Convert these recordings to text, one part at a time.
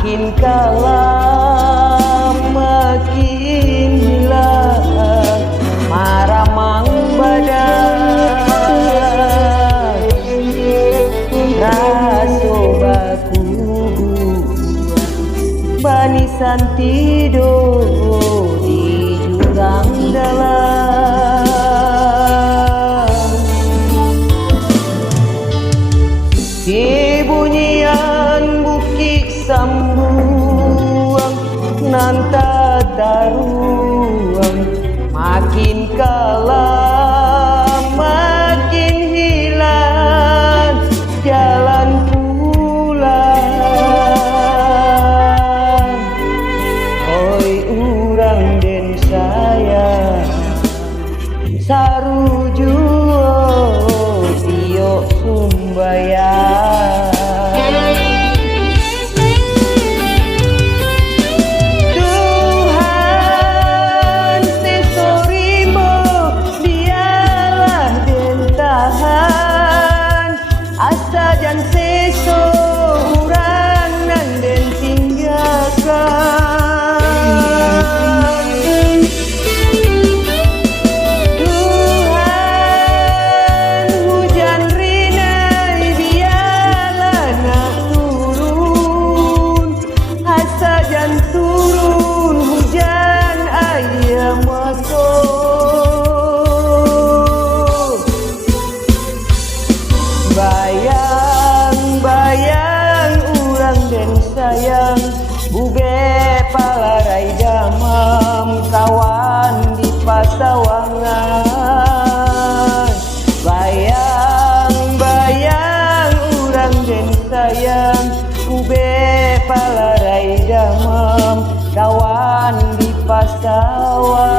makin kalah makin hilang maramang badan raso baku banisan tidur di jurang dalam dibunyian buki sambuang nanta taruang makin kalah makin hilang jalan pulang oi urang den sayang sarujuo tio sumbayang Tuhan sesorimo biarlah den tahan asa jan seso urang nan den tinggalkan Tuhan hujan rinai biarlah nak turun asa jan turun hujan ayam masuk bayang-bayang urang den sayang buge palarai damam kawan di pasawangan bayang-bayang urang den sayang buge palarai damam kawan di pasawangan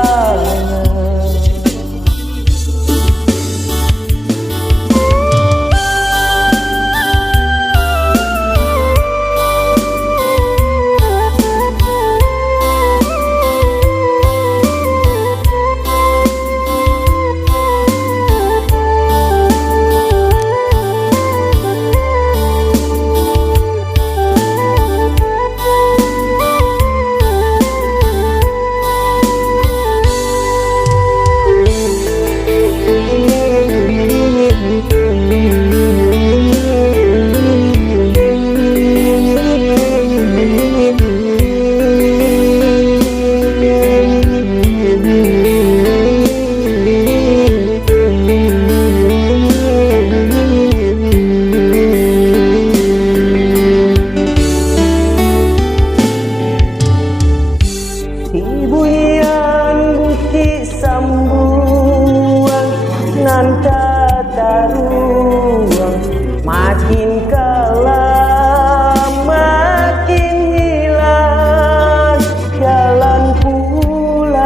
Dibunyian buki sambuang nanta taruang makin kalah makin hilang jalan pulang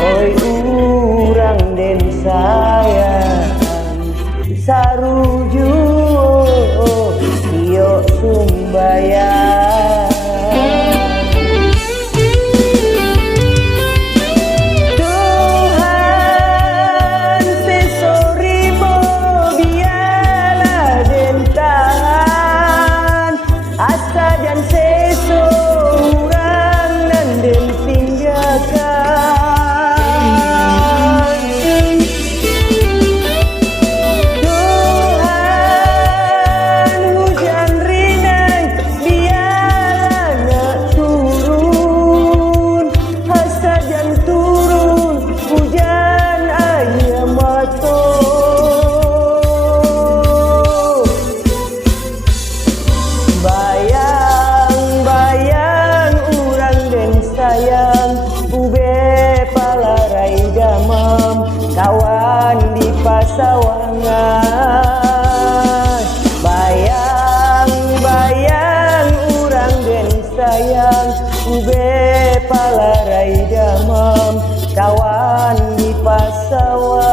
oi urang den sayang sarujuo tio sumbayang bayang-bayang urang den sayang ube palarai damam kawan di pasawangan bayang-bayang urang den sayang ube palarai damam kawan di pasawangan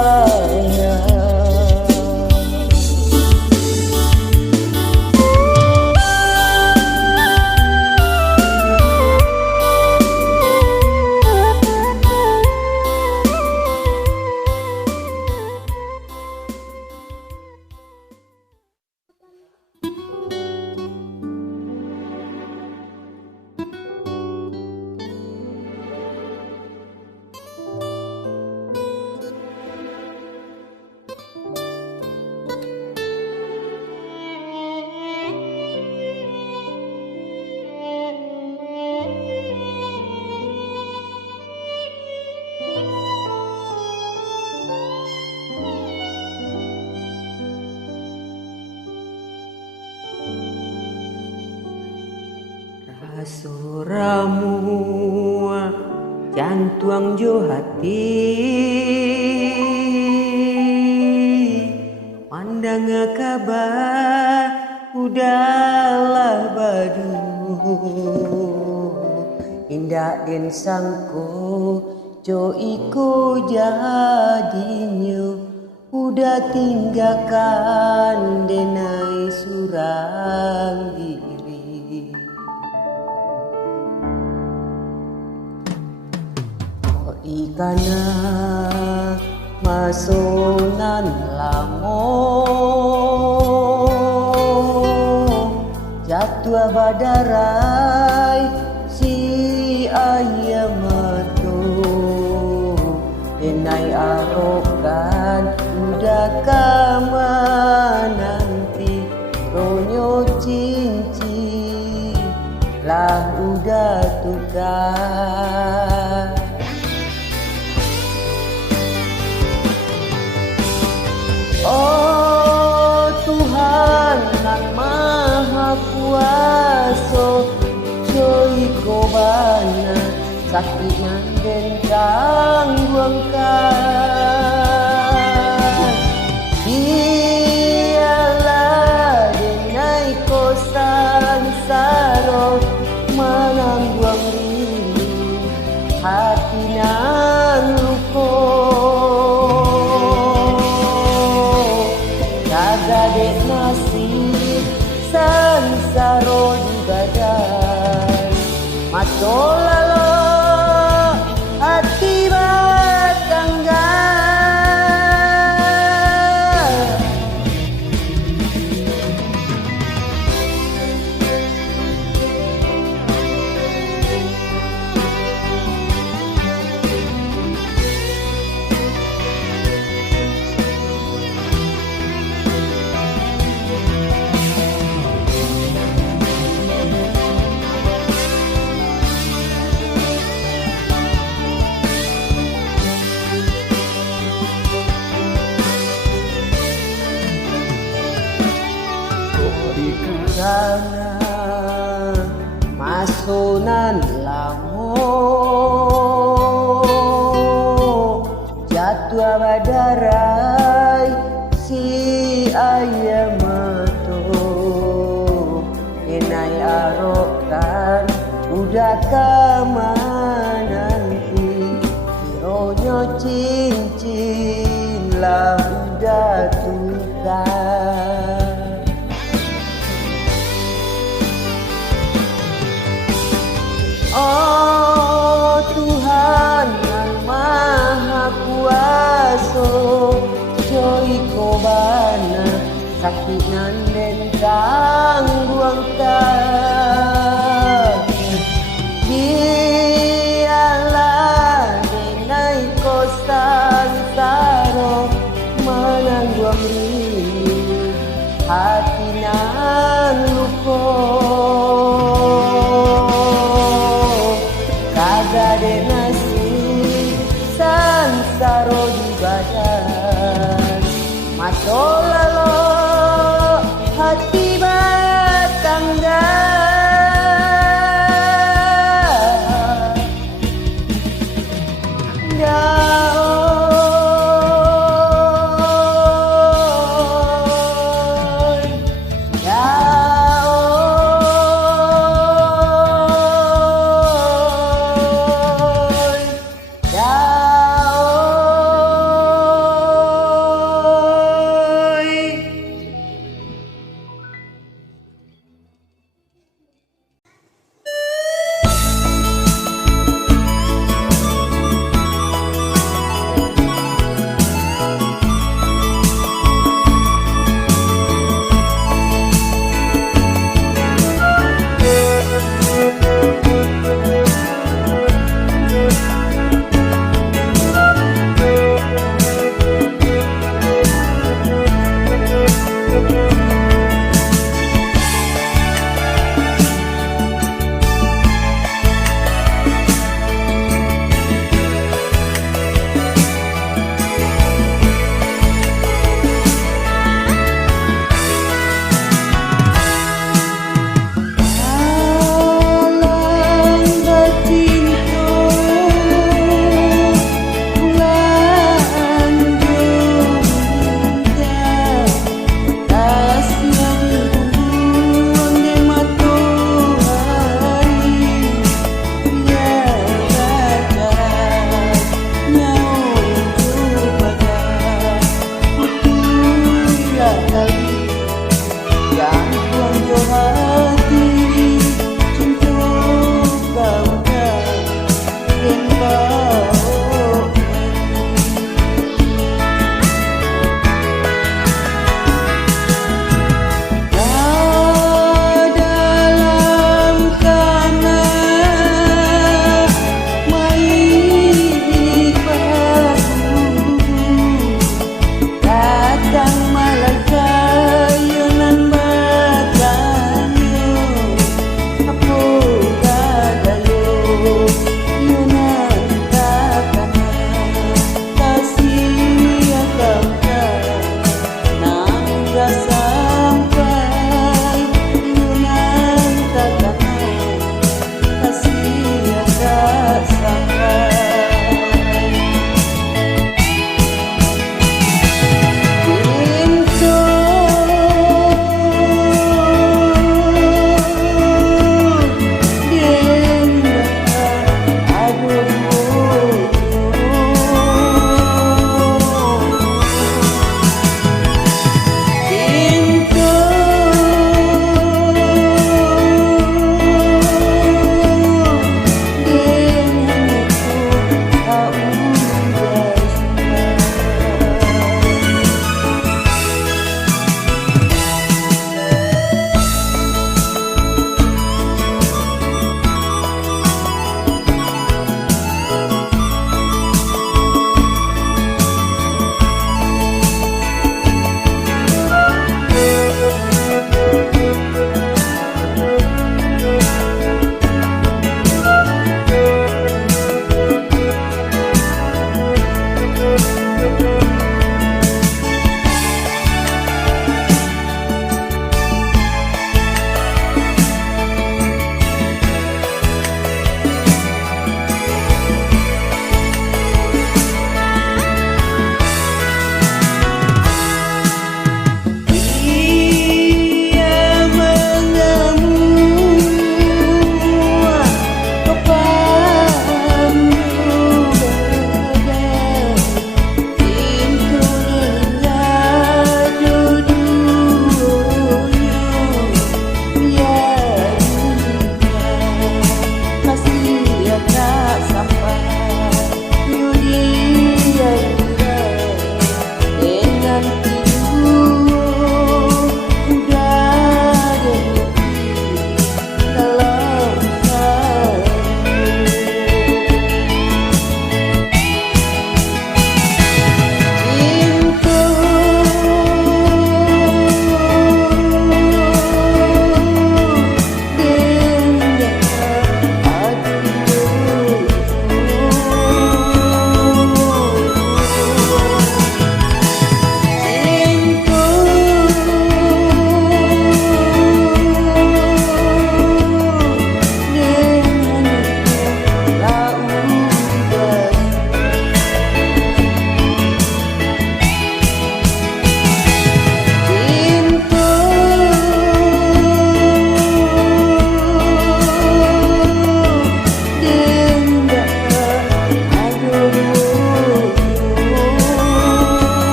Suaramu jantuang jo hati, pandang kabar udahlah badu, indah den sangko jo iko jadinya, udah tinggalkan denai surang diri. Kok ikana masonan lamo, jatuh badarai si ayam matu, denai arokan udah kama nanti, ronyo cincin lah udah tukar. Oh Tuhan yang Maha Kuasa, joy kobana sakit nanden tangguangkan, dialah denai kosan saro menangguang rindu hati nan luko. Dek nasib sansaro di badan, matolalo hati batangga. Karena masonan lamo, jatuh badarai si ayam metu, enai arokan udah kemana nanti, kironyo cincin lah udah tukar. Oh Tuhan yang Maha Kuasa, joy kobana sakit nanden tangguangkan, dialah denai kosan saro menangguang rindu hati nan luko. Dek nasib sansaro di badan, matolalo hati batangga.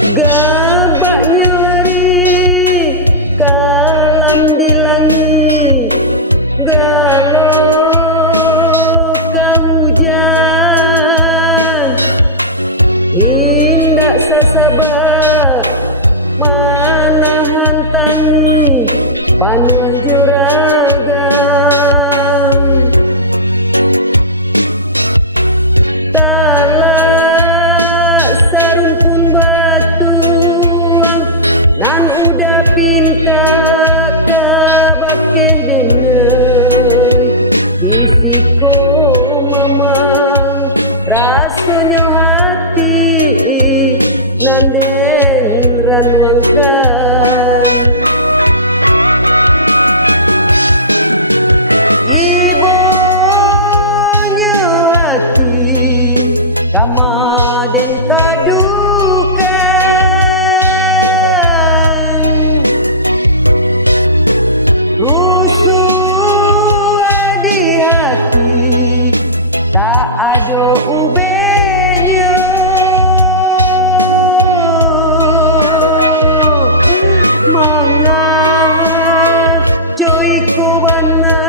Gabaknya hari kalam di langit, galau hujan, hindak sasabat manahan tangi panuh juragan. Talak sarung pun batuang nan udah pinta kabakeh denai disiko mamang rasanya hati nan den ranuangkan. Ibunya hati kamaden kadukan, rusuh di hati tak ada ubenya. Mangat joy kubana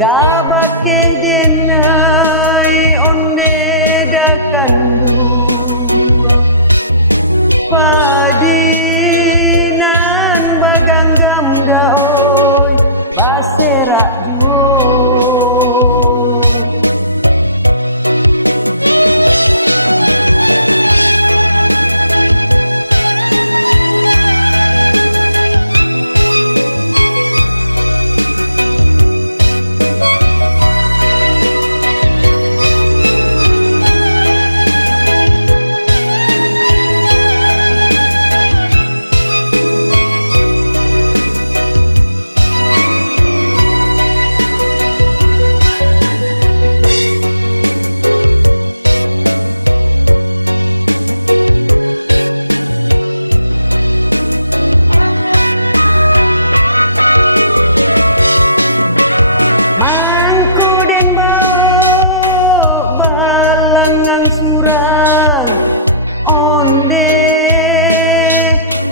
kabakeh denai onde dakanduang padinan baganggam daoi baserak juo. Mangku den bau balangang surang onde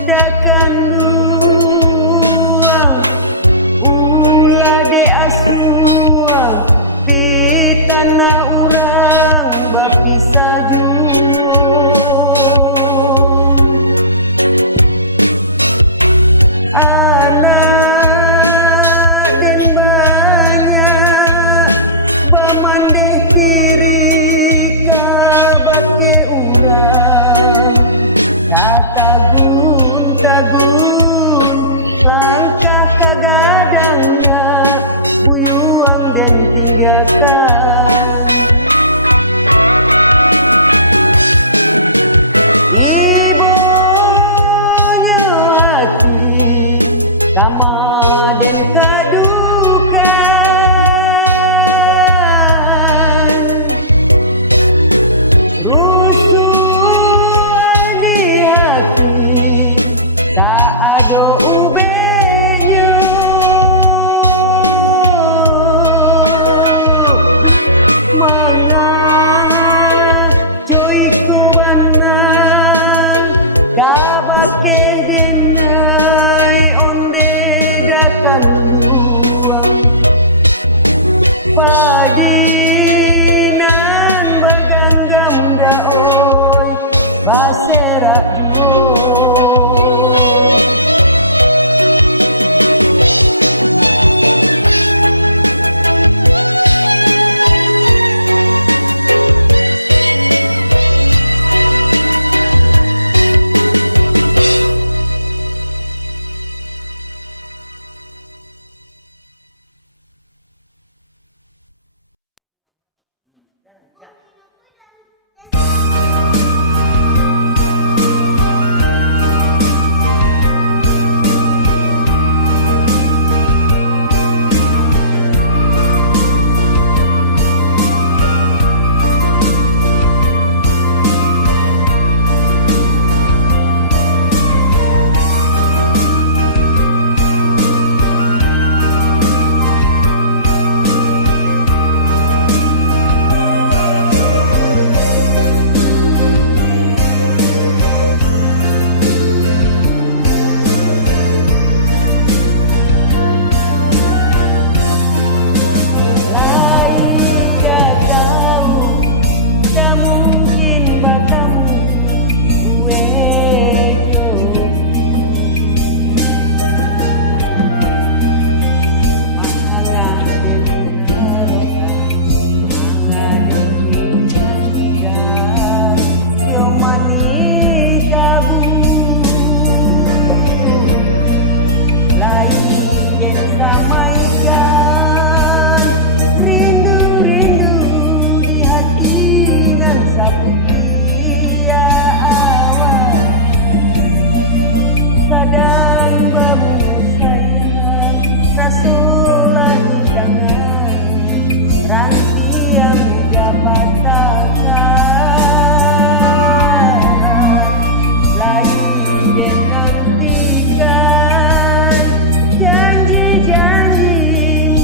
dakanduang ulah de asuang pitana urang bapisa juang. Anak den banyak bamandeh tiri kabake urang katagun-tagun langkah kagadangna buyuang den tinggalkan. Ibunya hati kamaden kadukan, rusuh di hati tak ada ubenya. Mangat joy kubana kabakeh denai onde dakanduang padinan baganggam daoi baserak juo. ranti yang dapat takkan lain dan nantikan janji-janji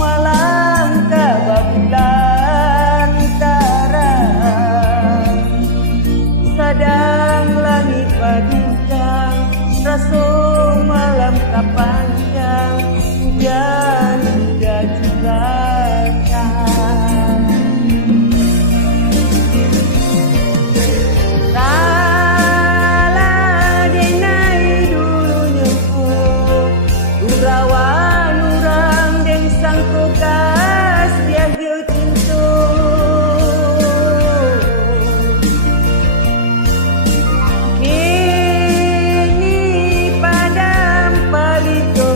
malam kebabulan terang sadang langit bintang rasul malam kapanjang hujan udah curahkan salah denai dulunya urawan orang deng sangko kas dia cinta kini padam palito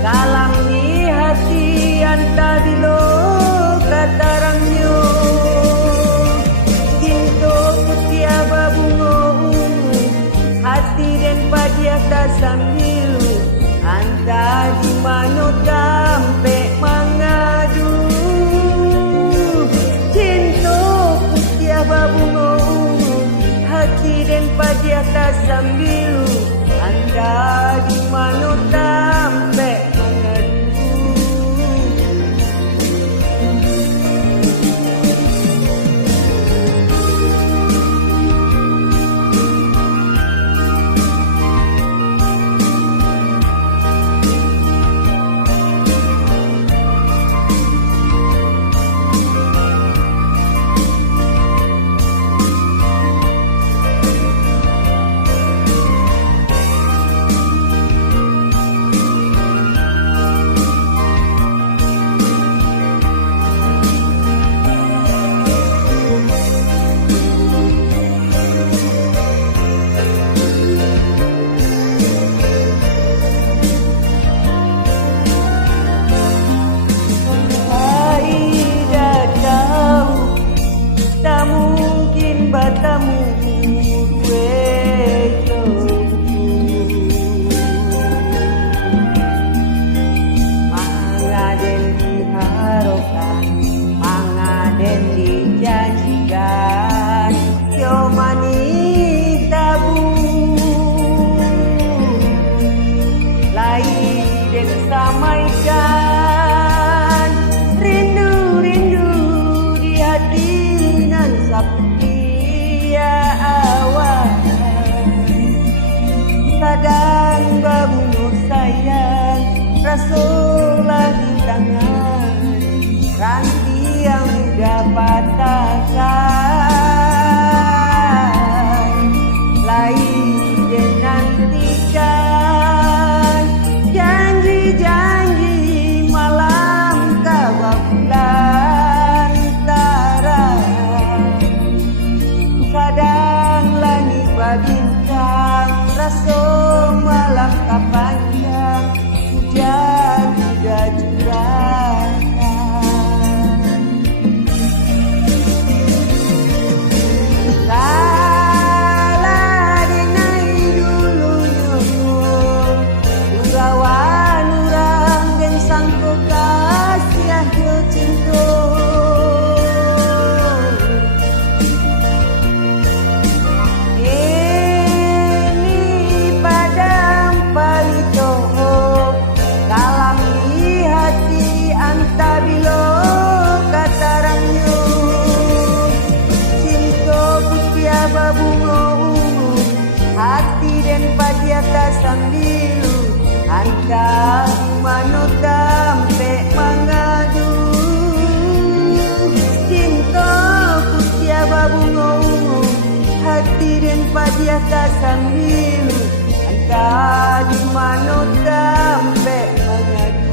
kalang di hati anta dilo katarangnya cinta kutia babungo hati dan padia tak sambil anta di mano tampe mangadu cinta kutia babungo hati dan padia tak sambil anta di mano tampe batamu wejo mangaden diharapkan mangaden dijanjikan yo mani tabung lain samaikan rindu-rindu di hati nan sapi awan sadang bangun sayang rasulah di tangan ranti yang dapat takkan lain dan nantikan janji-janji malam kababulan sadang langit bintang rasul malam kapanjang hujan sudah curahkan salah denai dulunya urawan orang dan sangko kasih cinta tabilo katarangnya cinta putia babungo hati dan padiata sambil anta mano tampe mangadu cinta putia babungo hati dan padiata sambil anta di mano tampe mangadu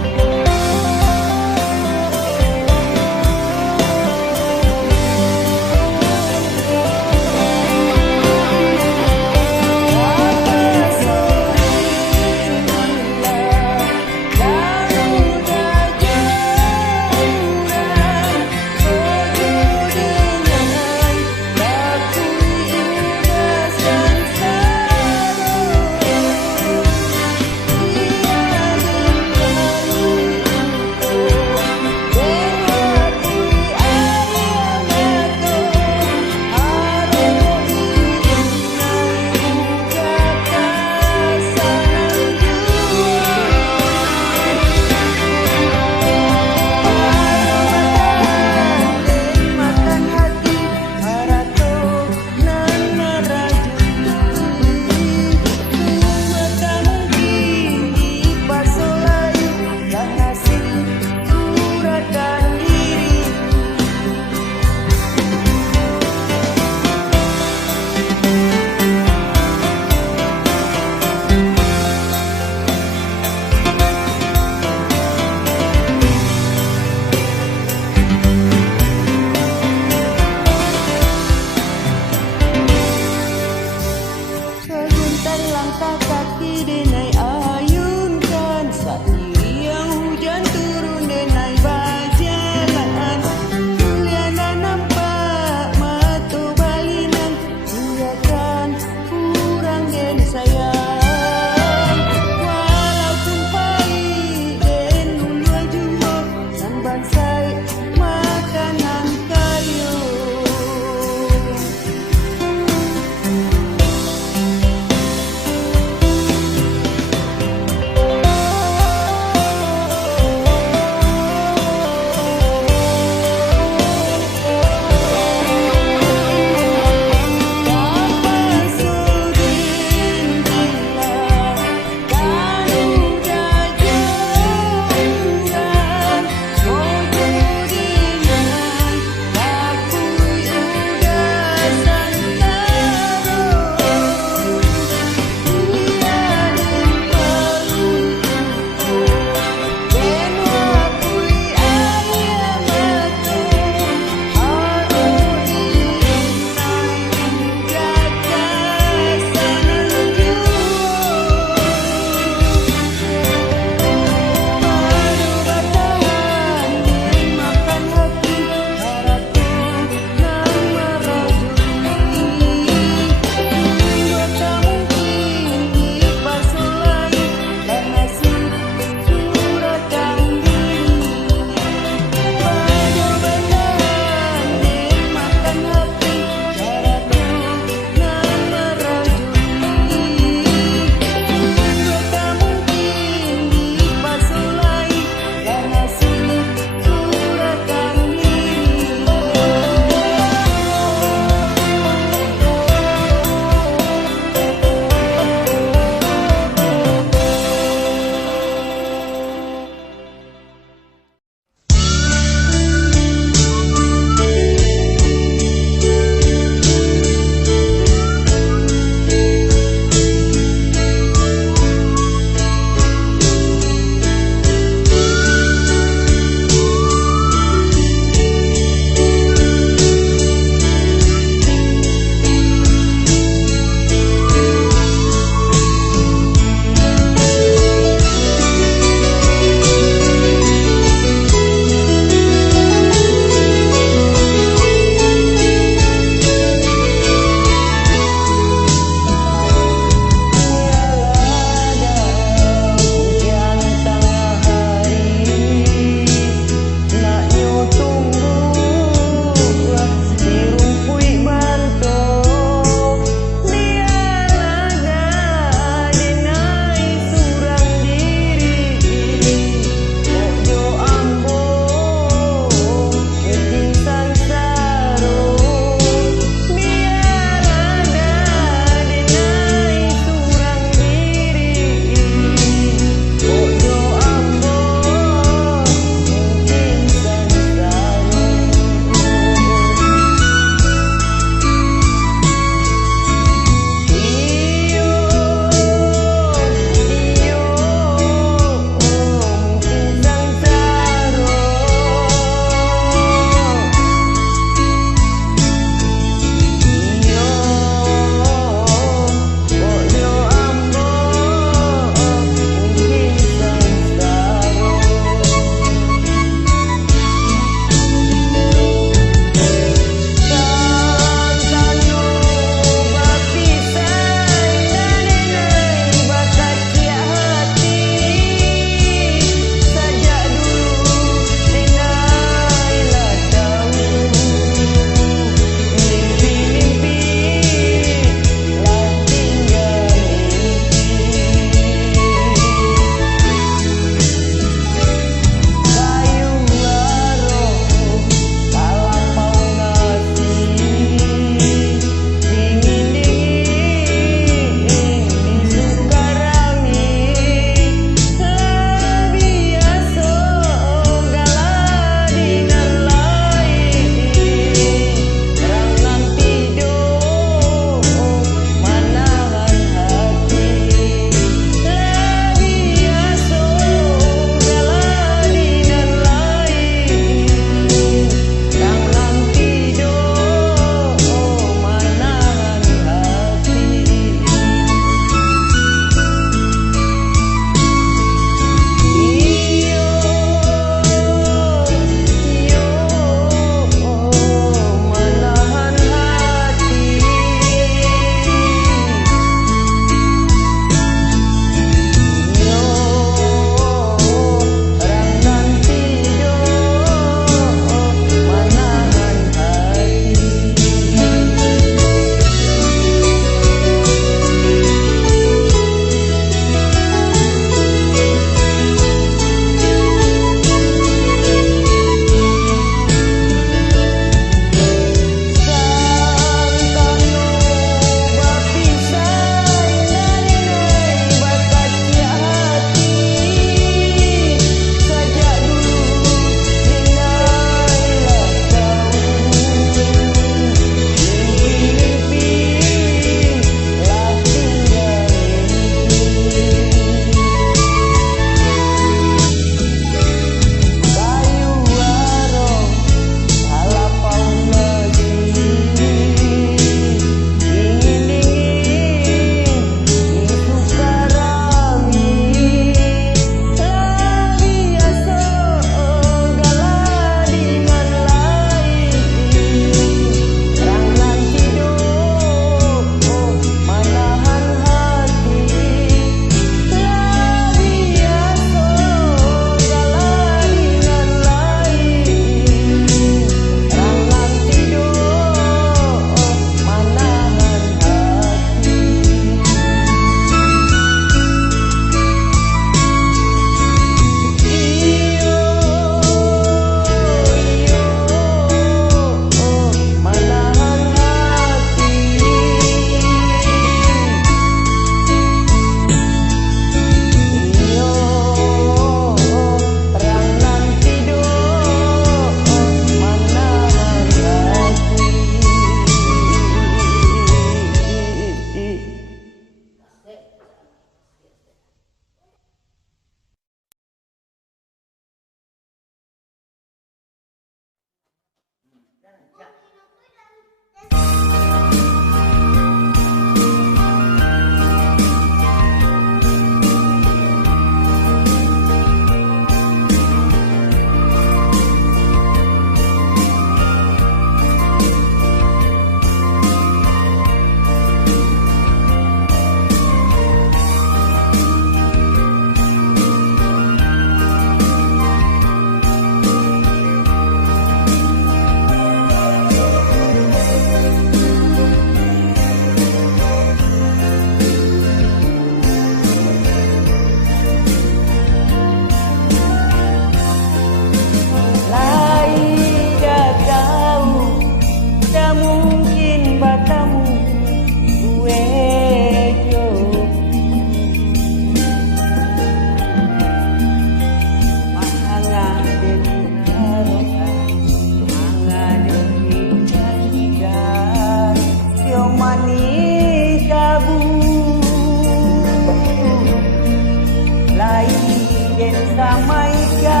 samaikan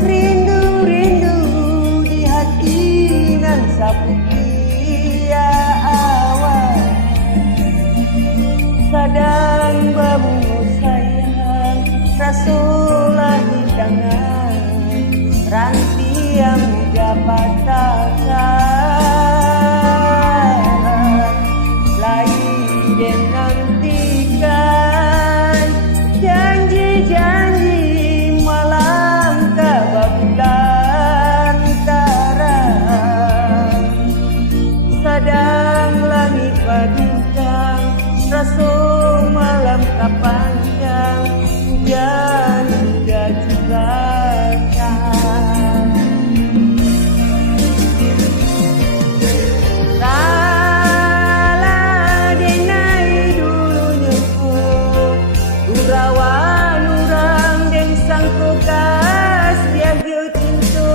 rindu-rindu di hati nan sapu dia awal sadang babungo sayang rasulah di tangan ranti yang dapat takkan lain dan nantikan janji-janji malam kebabulan terang sadang langit bintang rasul malam kapanjang hujan juga curahkan salah denai dulunya urawan orang deng sangko kasih cinta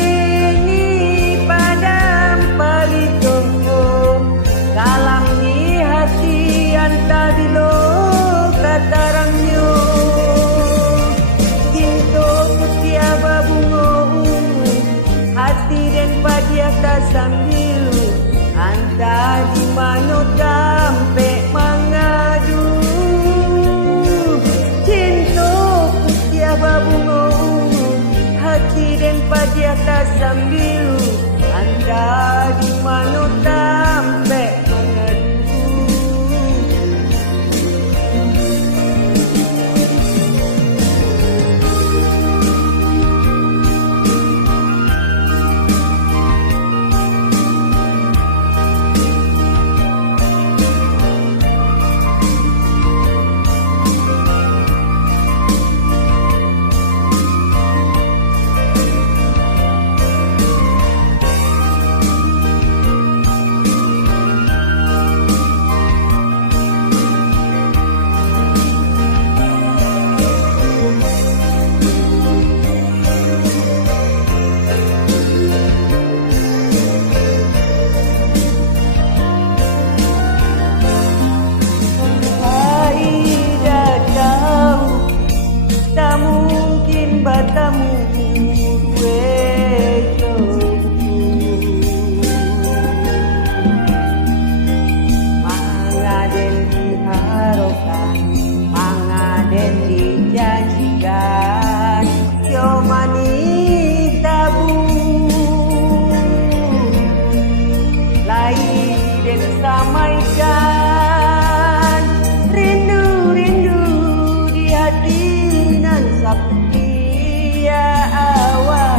kini padam palito kalang di hati anta dilo katarangnya cinta setia babungo hati dan padiah tak sambil anta di mana sampai mengadu cinta setia babungo hati dan padiah tak sambil anta di mana sampai mengadu bertemu mangaden diharapkan mangaden dijanjikan yo mani tabung lain samaikan rindu-rindu di hati nan sapu awal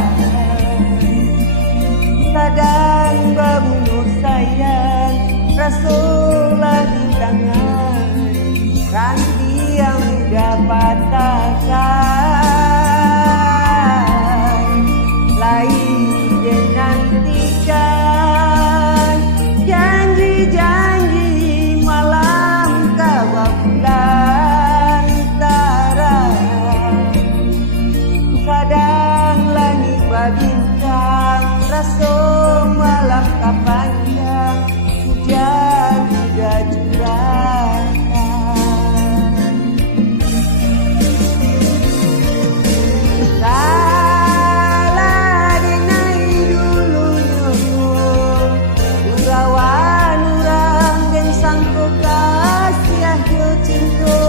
sadang babungo sayang rasulah di tangan ranti yang dapat takkan lain dan nantikan janji-janji malam kebabulan terang sadang langit bintang rasul malam kapanjang hujan juga curahkan salah denai dulunya urawan orang dan sangko kasih cinta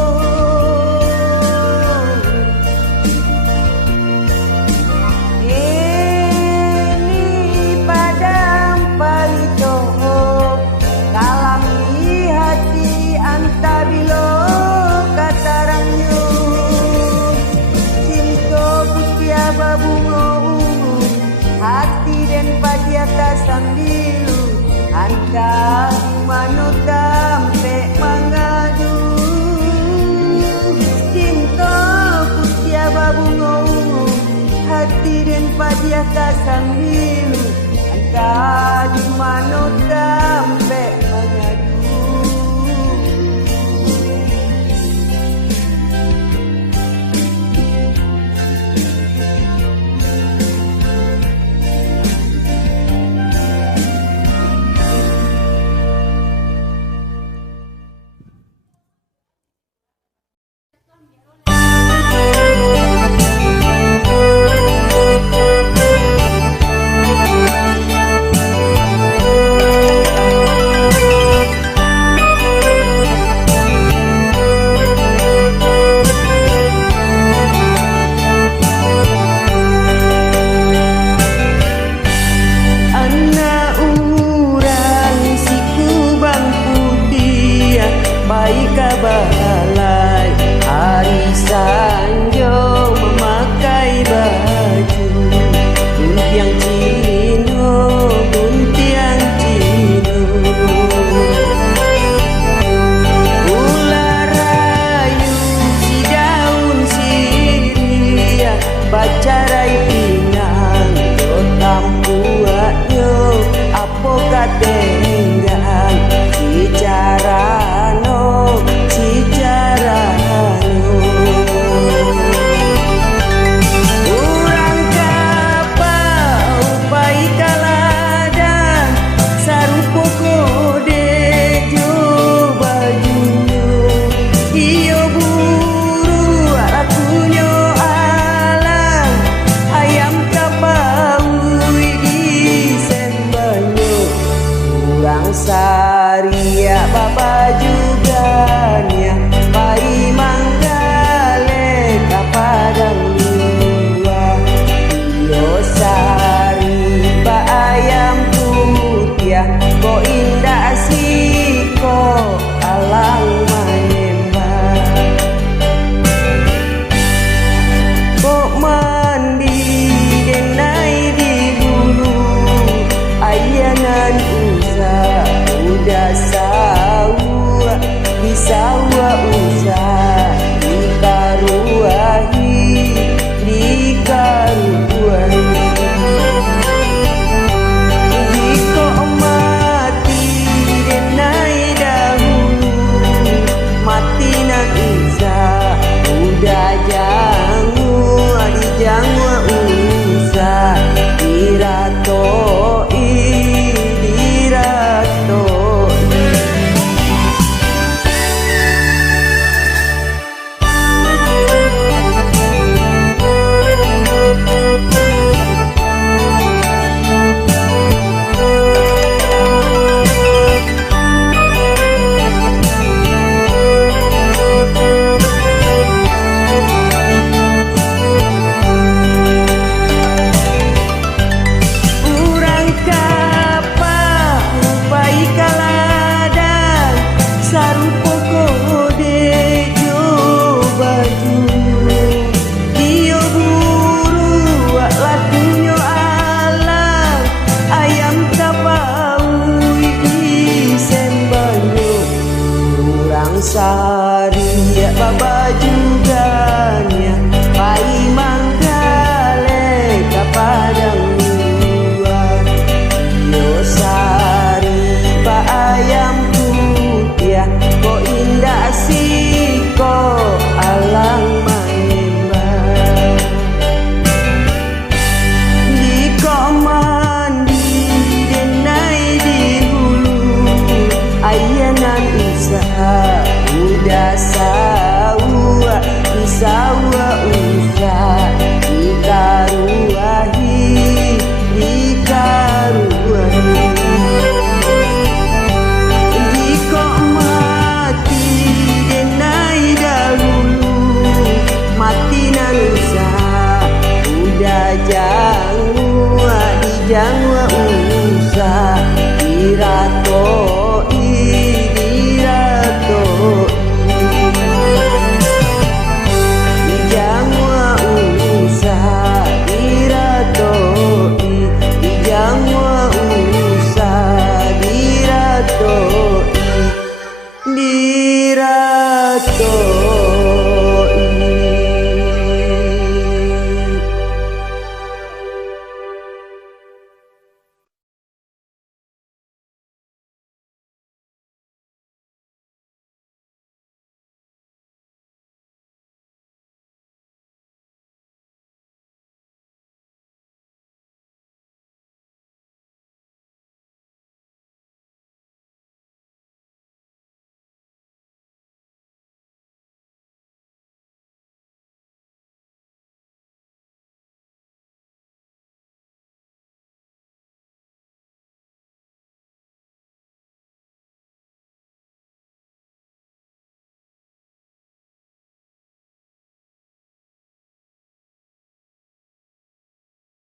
hati dan padiah tak sambil anta mano sampai mengadu cinta kutia babungo hati dan padiah tak sambil anta di mano sampai mengadu Jawa